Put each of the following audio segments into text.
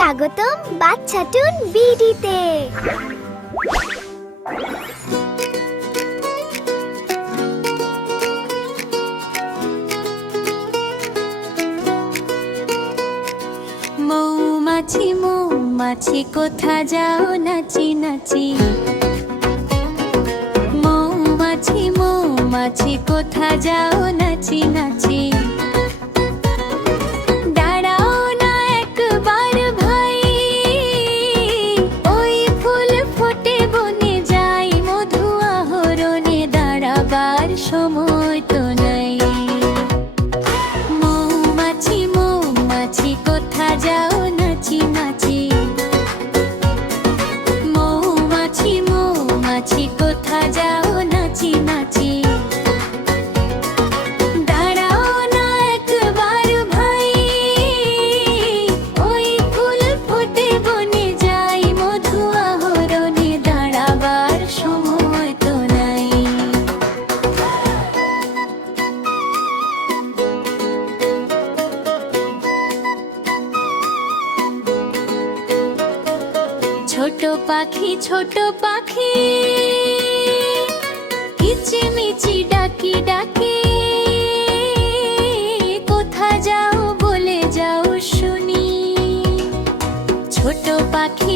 স্বাগতম বাচ্চাটুন বিডিতে। মৌমাছি মৌমাছি কোথা যাও নাচি নাচি, মৌমাছি মৌমাছি কোথা যাও নাচি নাচি। দাঁড়াও না একবার ভাই, ওই ফুল ফোটে বনে যাই, মধু আহরণে দাঁড়াবার সময় তো নাই। মৌমাছি মৌমাছি কোথা যাও নাচি নাচি, মৌমাছি মৌমাছি কোথা যাও নাচি নাচি। দাঁড়াও না একবার ভাই, ওই ফুল ফোটে বনে যাই, মধু আহরণে দাঁড়াবার সময় তো নাই। ছোট পাখি কিচিমিচি ডাকি ডাকি, কোথা যাও বলে যাও শুনি। ছোট পাখি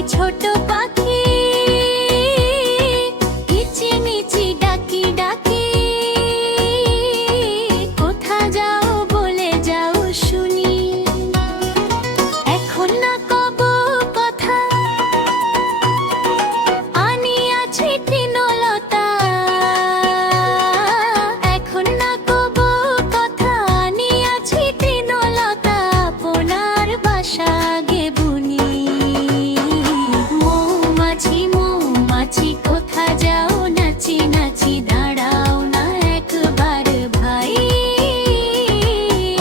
কিচিমিচি ডাকি ডাকি, কোথা যাও বলে যাও শুনি। এখন না কব কথা, আনিয়াছি তৃণলতা। এখন না কব কথা, আনিয়াছি তৃণলতা, আপনার বাসা গে বুনি। মৌমাছি মৌমাছি কোথা যাও নাচি নাচি, দাঁড়াও না একবার ভাই,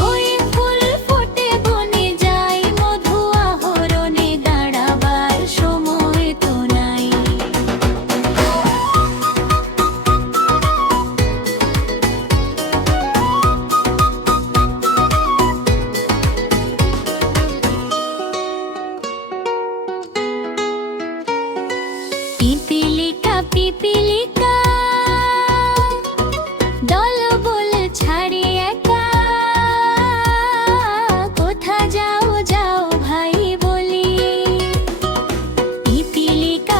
ওই ফুল ফোটে বনে যাই, মধু আহরণে দাঁড়াবার সময় তো নাই। পিপিলিকা দল বল ছাড়ে একা, কোথা যাও যাও ভাই বলি। পিপিলিকা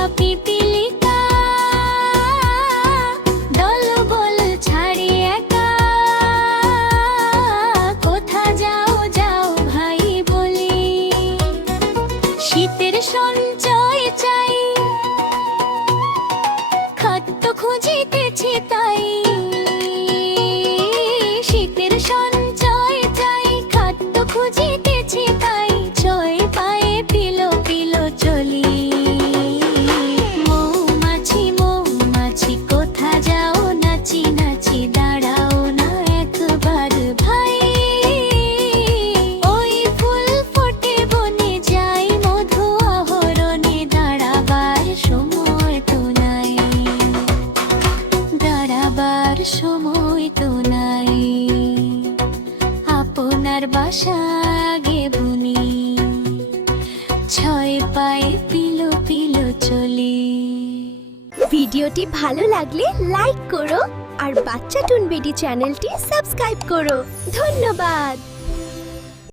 দল বল ছাড়ে একা, কোথা যাও যাও ভাই বলি। শীতের সঞ্চয় চাই, খাদ্য খুঁজিতেছি তাই। শীতের সঞ্চয় চাই, খাদ্য খুঁজিতেছি তাই, ছয় পায়ে পিলো পিলো চলি। মৌমাছি মৌমাছি কোথা যাও নাচি নাচি, দাঁড়াও না একবার ভাই, ওই ফুল ফোটে বনে যাই, মধু আহরণে দাঁড়াবার সময় তো নাই। দাঁড়াবার সময় তো নাই, আপনার বাসা গে বুনি, ছয় পায়ে পিলো পিলো চলি। ভিডিওটি ভালো লাগলে লাইক করো আর বাচ্চাটুন বিডি চ্যানেলটি সাবস্ক্রাইব করো। ধন্যবাদ।